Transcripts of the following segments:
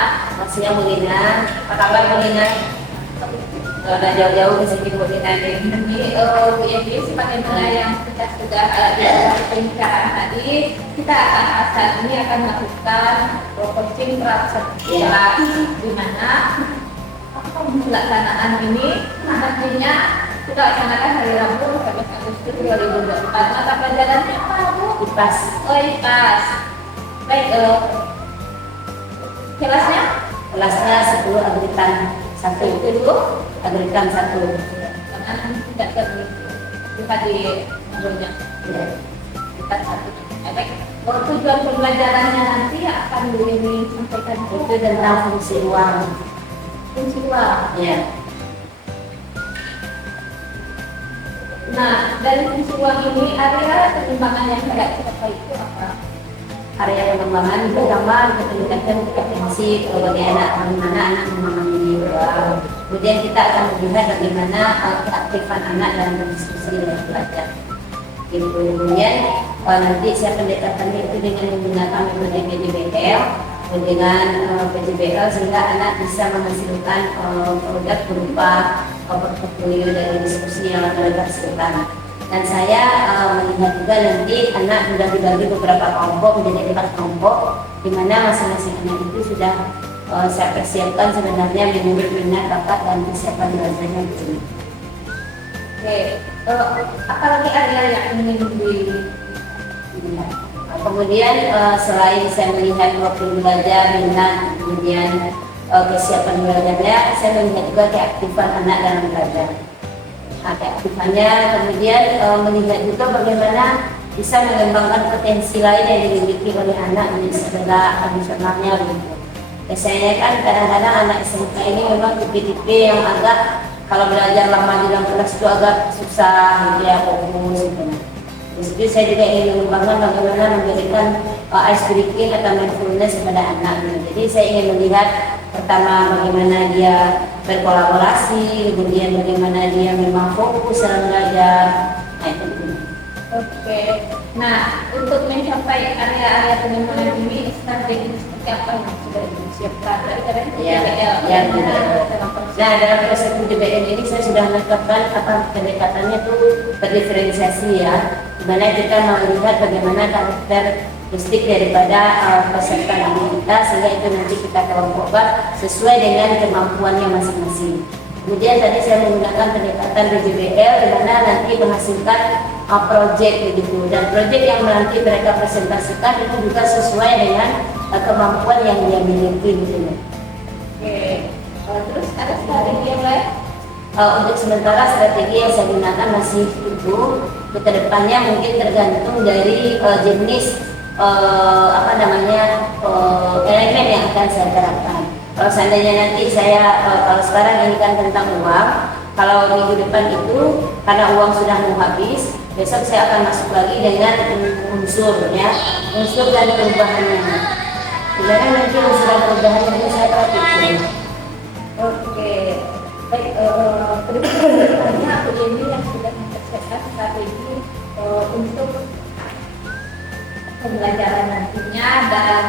Selamat siang Bu Lina. Apa kabar Bu Lina? Udah jauh-jauh ke sini Bu Lina ini. Bu Yenti sebagaimana yang kita sudah pembicaraan tadi, kita saat ini akan melakukan coaching prakerja di mana pelaksanaan ini nantinya kita laksanakan hari Rabu 15 Agustus 2024. Mata pelajarannya apa Bu? IPAS. Oh IPAS. Baik, kelasnya 10 agrikan 1 dulu agrikan 1 karena tidak terlihat di mobilnya kita 1. Baik, tujuan pembelajarannya nanti akan Bu ini sampaikan itu tentang fungsi uang ya. Nah, dari fungsi uang ini area pengembangan yang tidak kita itu apa? Area pengembangan pertama kita meningkatkan kompetensi bagaimana anak memahami uang. Kemudian kita akan melihat bagaimana keaktifan anak dalam berdiskusi dan belajar. Kemudian nanti saya pendekatannya itu dengan menggunakan metode PJBL dengan PJBL sehingga anak bisa menghasilkan produk berupa portfolio dari diskusi yang akan dihasilkan. Dan saya melihat juga nanti anak sudah dibagi beberapa kelompok menjadi 4 kelompok di mana masing-masing anak itu sudah saya persiapkan sebenarnya menurut minat, bakat dan kesiapan belajarnya itu. Oke, apalagi area yang ingin kemudian selain saya melihat profil belajar, minat, kemudian kesiapan belajarnya, saya melihat juga keaktifan anak dalam belajar. Keaktifannya, kemudian melihat juga bagaimana bisa mengembangkan potensi lain yang dimiliki oleh anak di sekolah tradisionalnya begitu. Biasanya kan kadang-kadang anak SMK ini memang tipe-tipe yang agak kalau belajar lama di dalam kelas itu agak susah gitu ya, fokus gitu. Jadi saya juga ingin mengembangkan bagaimana memberikan ice breaking atau mindfulness kepada anak. Jadi saya ingin melihat pertama bagaimana dia berkolaborasi, kemudian bagaimana dia memang fokus dalam belajar. Oke. Nah, untuk mencapai area-area pengembangan ini strategi seperti apa yang sudah disiapkan dari PJBL? Nah, dalam proses PJBL ini saya sudah menetapkan apa pendekatannya itu berdiferensiasi ya, di mana kita melihat bagaimana karakteristik daripada peserta didik kita sehingga itu nanti kita kelompokkan sesuai dengan kemampuannya masing-masing. Kemudian tadi saya menggunakan pendekatan PJBL di mana nanti menghasilkan project begitu, dan project yang nanti mereka presentasikan itu juga sesuai dengan kemampuan yang dia miliki gitu. Oke. Terus ada strategi yang lain? Untuk sementara strategi yang saya gunakan masih itu, kedepannya mungkin tergantung dari jenis elemen yang akan saya terapkan. Kalau seandainya nanti saya kalau sekarang ini kan tentang uang, kalau minggu depan itu karena uang sudah mau habis, besok saya akan masuk lagi dengan unsur dan perubahannya. Dimana nanti unsur dan perubahannya itu saya perhatikan. Oke, baik. Kedepannya aku ini yang sudah mempersiapkan strategi untuk pembelajaran nantinya, dan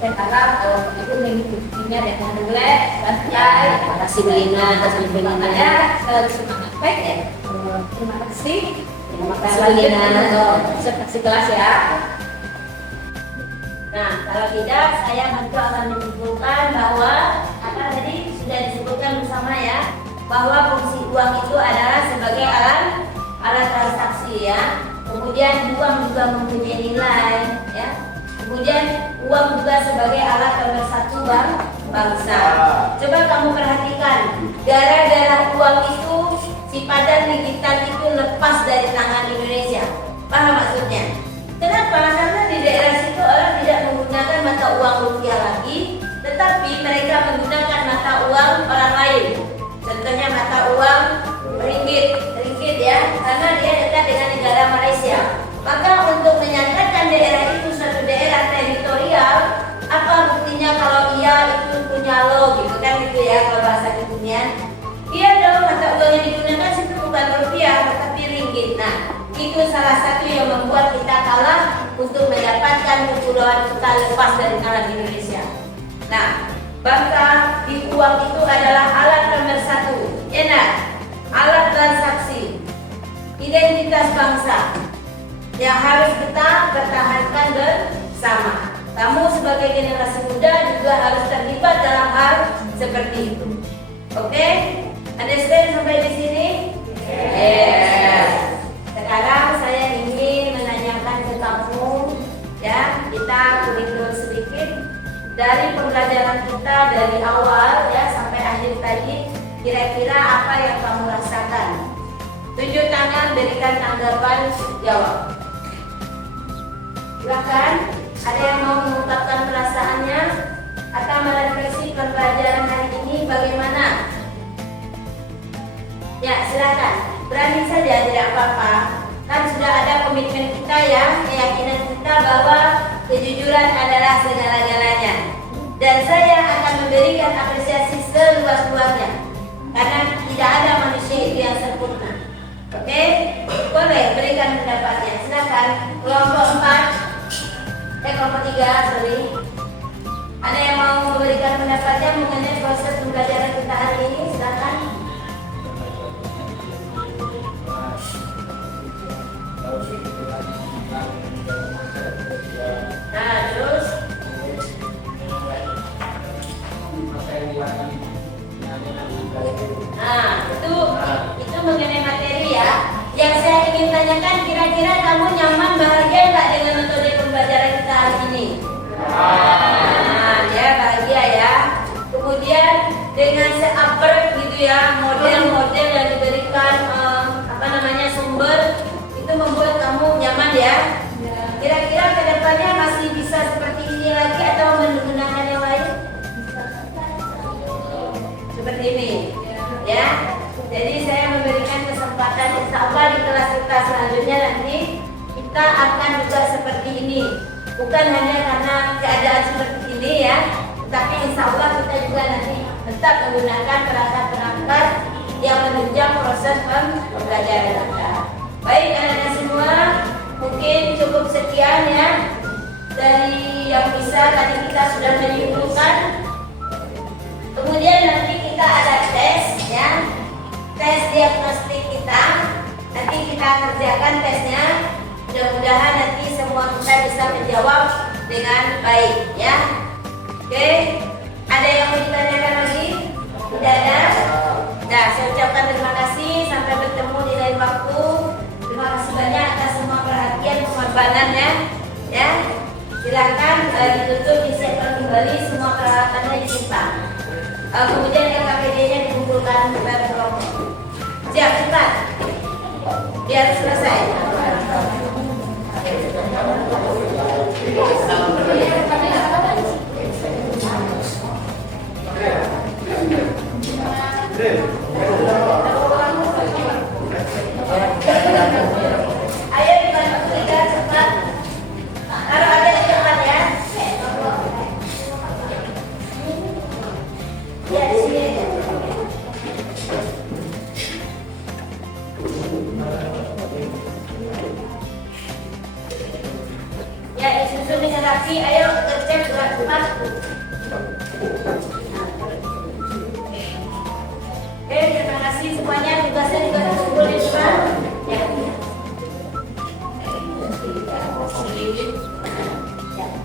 saya harap Ibu mengikutinya dengan relax, santai. Terima kasih Bu Lina atas bimbingannya. Selalu semangat. Baik ya. Terima kasih. Terima kasih Bu Lina. Observasi kelas ya. Nah, kalau tidak saya nanti akan menyimpulkan bahwa tadi sudah disebutkan bersama ya, bahwa fungsi uang itu adalah sebagai alat transaksi ya. Kemudian uang juga mempunyai nilai ya. Kemudian uang juga sebagai alat pemersatu bangsa. Coba kamu perhatikan, gara-gara uang itu si padan digital itu lepas dari tangan Indonesia. Paham maksudnya? Kenapa? Karena di daerah situ orang tidak menggunakan mata uang rupiah lagi, tetapi mereka menggunakan mata uang orang lain. Contohnya mata uang ringgit ya, karena dia dekat dengan negara Malaysia. Maka untuk menyatakan daerah itu suatu daerah teritorial, apa buktinya kalau ia itu punya lo gitu kan gitu ya, kalau bahasa kekinian. Iya dong, mata uang yang digunakan itu bukan rupiah tetapi ringgit. Nah, itu salah satu yang membuat kita kalah untuk mendapatkan kepulauan kita lepas dari tangan Indonesia. Nah, Bangsa di uang itu adalah alat nomor satu. Enak, alat transaksi, identitas bangsa yang harus kita pertahankan bersama. Kamu sebagai generasi muda juga harus terlibat dalam hal seperti itu. Oke? Understand sampai di sini? Yes. Sekarang saya ingin menanyakan ke kamu, ya, kita kurikulum sedikit dari pembelajaran kita dari awal ya sampai akhir tadi. Kira-kira apa yang kamu rasakan? Tunjuk tangan, berikan tanggapan, jawab. Silakan. Ada yang mau mengungkapkan perasaannya atau merefleksi pembelajaran hari ini bagaimana? Ya, silakan. Berani saja, tidak apa-apa. Kan sudah ada komitmen kita ya, keyakinan kita bahwa kejujuran adalah segala-galanya. Dan saya akan memberikan apresiasi seluas-luasnya karena tidak ada manusia itu yang sempurna. Oke? Boleh berikan pendapatnya. Silakan. Kelompok 4. Kelompok 3, sorry. Ada yang mau memberikan pendapatnya mengenai proses pembelajaran kita hari ini? Silakan. Nah, terus. Nah, itu mengenai materi ya. Yang saya ingin tanyakan, kira-kira kamu nyaman, bahagia nggak dengan metode pembelajaran kita hari ini? Nah, ya bahagia ya. Kemudian dengan se-upgrade gitu ya, model-model yang diberikan sumber itu membuat kamu nyaman ya. Kira-kira kedepannya masih bisa seperti ini lagi atau menggunakan yang lain? Seperti ini, ya. Jadi saya memberikan kesempatan, insya Allah di kelas kita selanjutnya nanti kita akan juga seperti ini. Bukan hanya karena keadaan seperti ini ya, tapi insya Allah kita juga nanti tetap menggunakan perangkat-perangkat yang menunjang proses pembelajaran kita. Baik anak-anak semua, mungkin cukup sekian ya dari yang bisa tadi kita sudah menyimpulkan. Kemudian nanti kita ada tes ya, tes diagnostik kita. Nanti kita kerjakan tesnya. Mudah-mudahan nanti semua kita bisa menjawab dengan baik ya. Oke, ada yang mau ditanyakan lagi? Tidak ada? Nah, saya ucapkan terima kasih. Sampai bertemu di lain waktu. Terima kasih banyak atas semua perhatian pengorbanannya. Ya, silakan ditutup, disiapkan kembali, semua peralatannya disimpan. Kemudian LKPD-nya dikumpulkan per kelompok. Siap, cepat. Biar selesai. Ayo dibantu kita cepat. Taruh aja di depan ya. Ya di sini aja. Ya disusun dengan rapi. Ayo kerja gerak cepat. Oke, terima kasih semuanya. Tugasnya juga terkumpul di depan. Ya.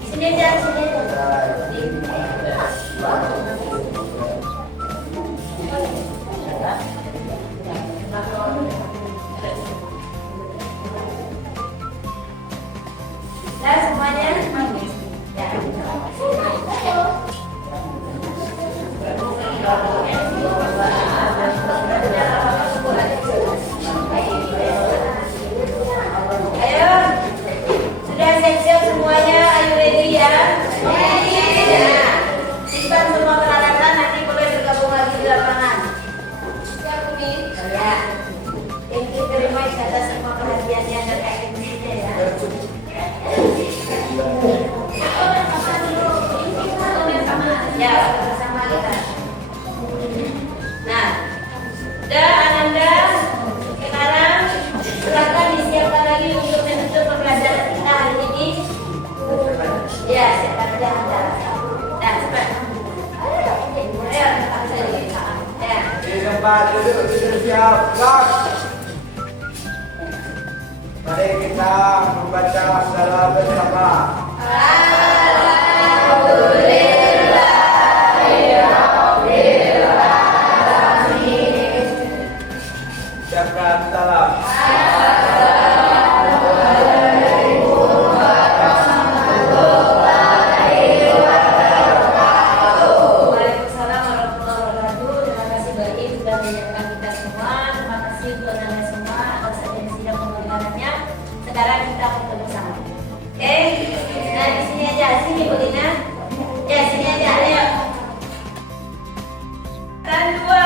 Sini aja, sini aja. Nah, semuanya. Ayo, sudah siap-siap semuanya. Ayo ready ya? Ready. Simpan semua hebat, duduk siap, gerak. Mari kita membaca salam bersama. Ucapkan salam. Waalaikumsalam warahmatullahi wabarakatuh. Terima kasih Baik sudah menyiapkan kita semua. Terima kasih untuk Anda semua atas atensi dan pendengarannya. Sekarang kita ketemu sama. Oke, nah di sini aja, sini Bu Lina. Ya sini aja, ayo. Dan dua.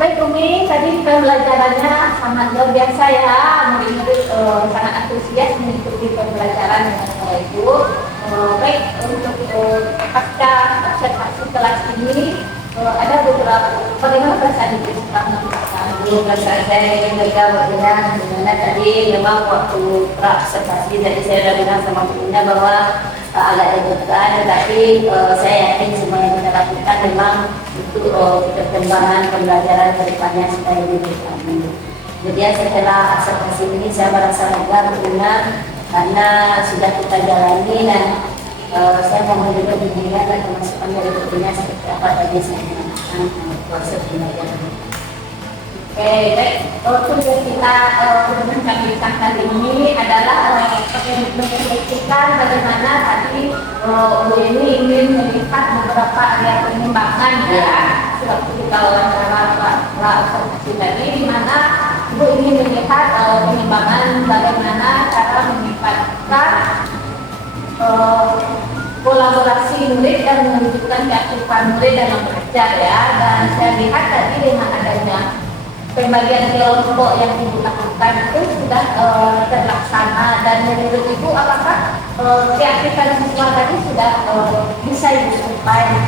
Baik Umi, tadi pembelajarannya sangat luar biasa ya, murid-murid sangat antusias mengikuti pembelajaran yang itu. Baik untuk pasca observasi kelas ini ada beberapa bagaimana perasaan itu sekarang? Perasaan saya yang lega bagaimana dimana tadi memang waktu observasi tadi saya sudah bilang sama Bu Ina bahwa agak deg-degan, tetapi saya yakin semua yang kita lakukan memang untuk perkembangan pembelajaran ke depannya supaya lebih baik. Kemudian setelah observasi ini saya merasa lega benar karena sudah kita jalani dan saya mohon juga bimbingan dan masukan dari Bukunya seperti apa tadi saya mengatakan proses pembelajaran. Oke, baik. Tujuan kita membincangkan kali ini adalah memperhatikan bagaimana tadi Bu ini ingin melihat beberapa area pengembangan ya. Sewaktu kita wawancara observasi tadi, di mana Bu ingin melihat pengembangan bagaimana cara meningkatkan kolaborasi murid dan menunjukkan keaktifan murid dalam belajar ya. Dan saya lihat tadi dengan adanya pembagian kelompok yang Ibu lakukan itu sudah terlaksana, dan menurut Ibu apakah keaktifan siswa tadi sudah bisa Ibu capai?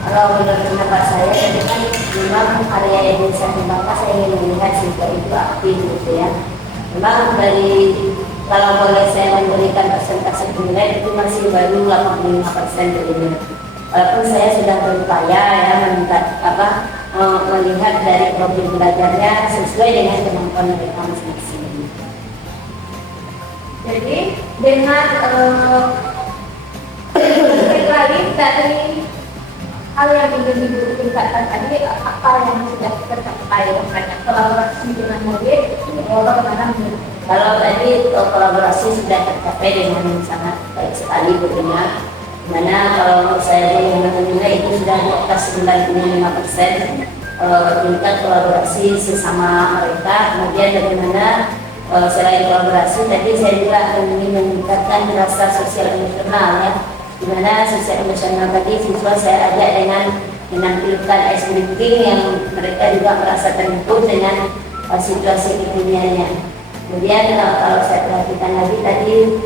Kalau menurut pendapat saya, jadi kan memang area yang bisa dibangka saya ingin melihat siswa itu aktif gitu ya. Memang dari kalau boleh saya memberikan persentase penilaian itu masih baru 85% gitu. Walaupun saya sudah berupaya ya melihat dari profil belajarnya sesuai dengan kemampuan mereka masing-masing. Jadi dengan lain dari hal yang ingin Ibu tingkatkan tadi, apa yang sudah tercapai banyak kolaborasi dengan murid, bagaimana menurut? Kalau tadi kolaborasi sudah tercapai dengan sangat baik sekali tentunya. Dimana kalau saya menilai itu sudah di atas 95% tingkat kolaborasi sesama mereka. Kemudian bagaimana selain kolaborasi tadi saya juga ingin meningkatkan rasa sosial emosional ya. Dimana sosial emosional tadi siswa saya ajak dengan menampilkan ice breaking yang mereka juga merasa terhibur dengan situasi kekiniannya. Kemudian kalau saya perhatikan lagi tadi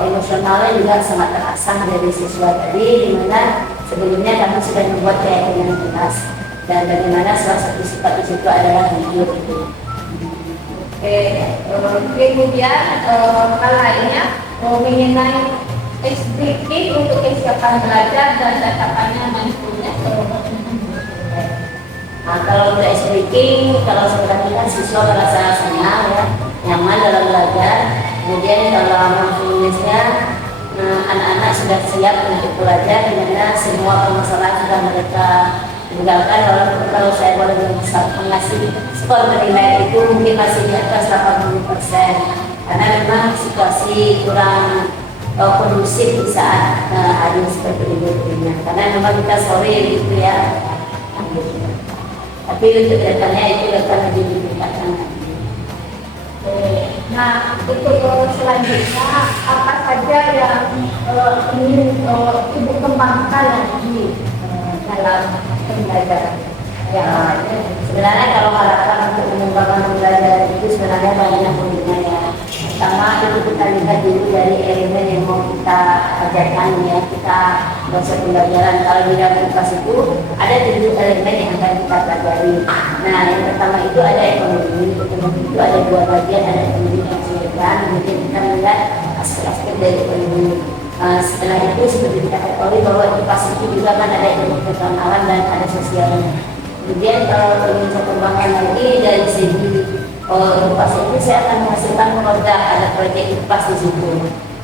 emosionalnya juga sangat terasah dari siswa tadi, di mana sebelumnya kami sudah membuat keyakinan kelas dan bagaimana salah satu sifat di situ adalah jujur itu. Kemudian hal lainnya mengenai SDK untuk kesiapan belajar dan catatannya mindfulness. Nah, kalau untuk SDK, kalau sebenarnya siswa merasa senang ya, nyaman dalam belajar. Kemudian kalau mindfulness-nya anak-anak sudah siap untuk belajar, dimana semua permasalahan sudah mereka tinggalkan. Walaupun kalau saya boleh mengasih skor penilaian itu mungkin masih di atas 80%, karena memang situasi kurang kondusif di saat hari seperti ini. Karena memang kita sore gitu ya. Tapi untuk kedepannya itu akan lebih ditingkatkan. Nah, untuk selanjutnya apa saja yang ingin Ibu kembangkan lagi dalam pembelajaran? Ya, sebenarnya kalau harapan untuk mengembangkan pembelajaran itu sebenarnya banyak ya. Pertama itu kita lihat dulu dari elemen yang mau kita ajarkan ya, kita proses pembelajaran. Kalau di dalam kelas itu ada 7 elemen yang akan kita pelajari. Nah, yang pertama itu ada ekonomi. Ekonomi itu ada 2 bagian, ada ekonomi keseluruhan. Kemudian kita melihat aspek-aspek dari ekonomi. Setelah itu seperti kita ketahui bahwa di pas itu juga kan ada ilmu pengetahuan alam dan ada sosialnya. Kemudian kalau ingin saya kembangkan lagi dari segi pas itu saya akan menghasilkan produk, ada proyek pas di situ.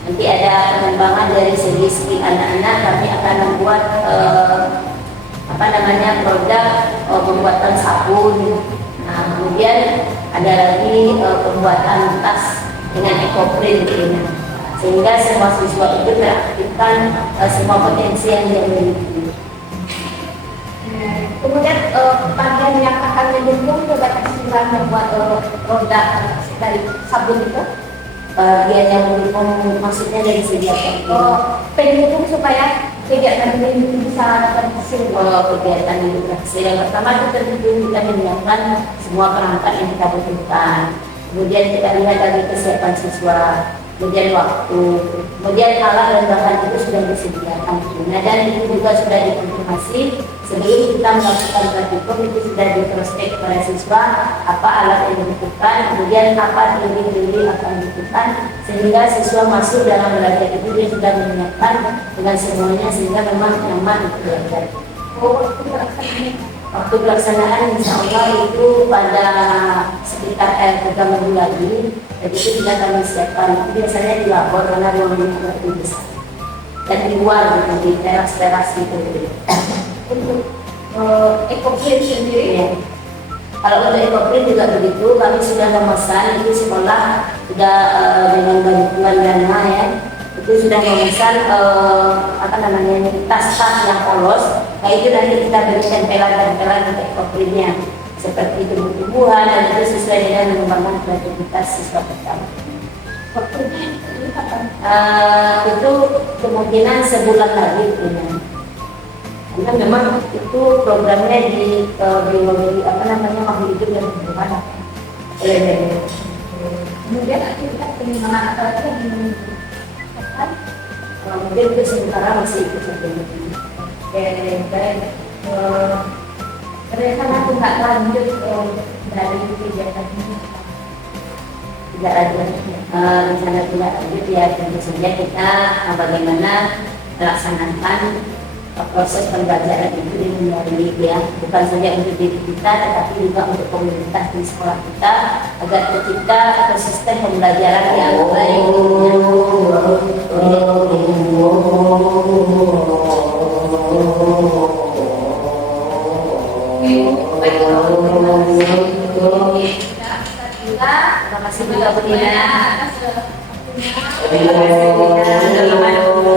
Nanti ada pengembangan dari segi skill anak-anak, kami akan membuat produk pembuatan sabun. Nah, kemudian ada lagi pembuatan tas dengan eco-print ini. Sehingga semua siswa itu teraktifkan semua potensi yang dia miliki. Kemudian bagian yang akan mendukung keberhasilan membuat produk dari sabun itu, Bagian yang mendukung maksudnya dari segi apa? pendukung supaya kegiatan ini bisa dapat hasil. Kegiatan itu berhasil. Yang pertama itu tentu kita menyiapkan semua perangkat yang kita butuhkan. Kemudian kita lihat dari kesiapan siswa, kemudian waktu, kemudian alat dan bahan itu sudah disediakan. Nah, dan itu juga sudah dikonfirmasi sebelum kita melakukan praktikum, itu sudah diprospek kepada siswa apa alat yang dibutuhkan, kemudian apa teori-teori akan dibutuhkan, sehingga siswa masuk dalam belajar itu dia sudah menyiapkan dengan semuanya sehingga memang nyaman untuk belajar. Waktu pelaksanaan insya Allah itu pada sekitar 3 minggu lagi, jadi itu sudah kami siapkan. Biasanya di labor karena ruangannya lebih besar dan di luar gitu, di teras-teras gitu. Untuk eco-print sendiri, Ya. Kalau untuk eco-print juga begitu, kami sudah memesan, itu sekolah sudah dengan bantuan dana ya, itu sudah memesan tas-tas yang polos. Nah, itu nanti kita beri tempelan-tempelan untuk eco-printnya seperti tumbuh-tumbuhan, dan itu sesuai dengan mengembangkan kreativitas siswa pertama. waktunya itu kapan? Itu kemungkinan sebulan lagi punya. Karena memang itu programnya di biologi makhluk hidup dan tumbuhan oleh BNN. Kemudian aktivitas pengembangan apa yang dilakukan? Mungkin itu sementara masih ikut saja. Dan rencana tindak lanjut dari kegiatan ini. Tidak ada rencana tindak lanjut ya, tentu saja kita bagaimana melaksanakan proses pembelajaran itu di luar ya, bukan saja untuk diri kita tetapi juga untuk komunitas di sekolah kita agar tercipta ekosistem pembelajaran yang baik. Terima kasih juga Bu Dina. Terima kasih.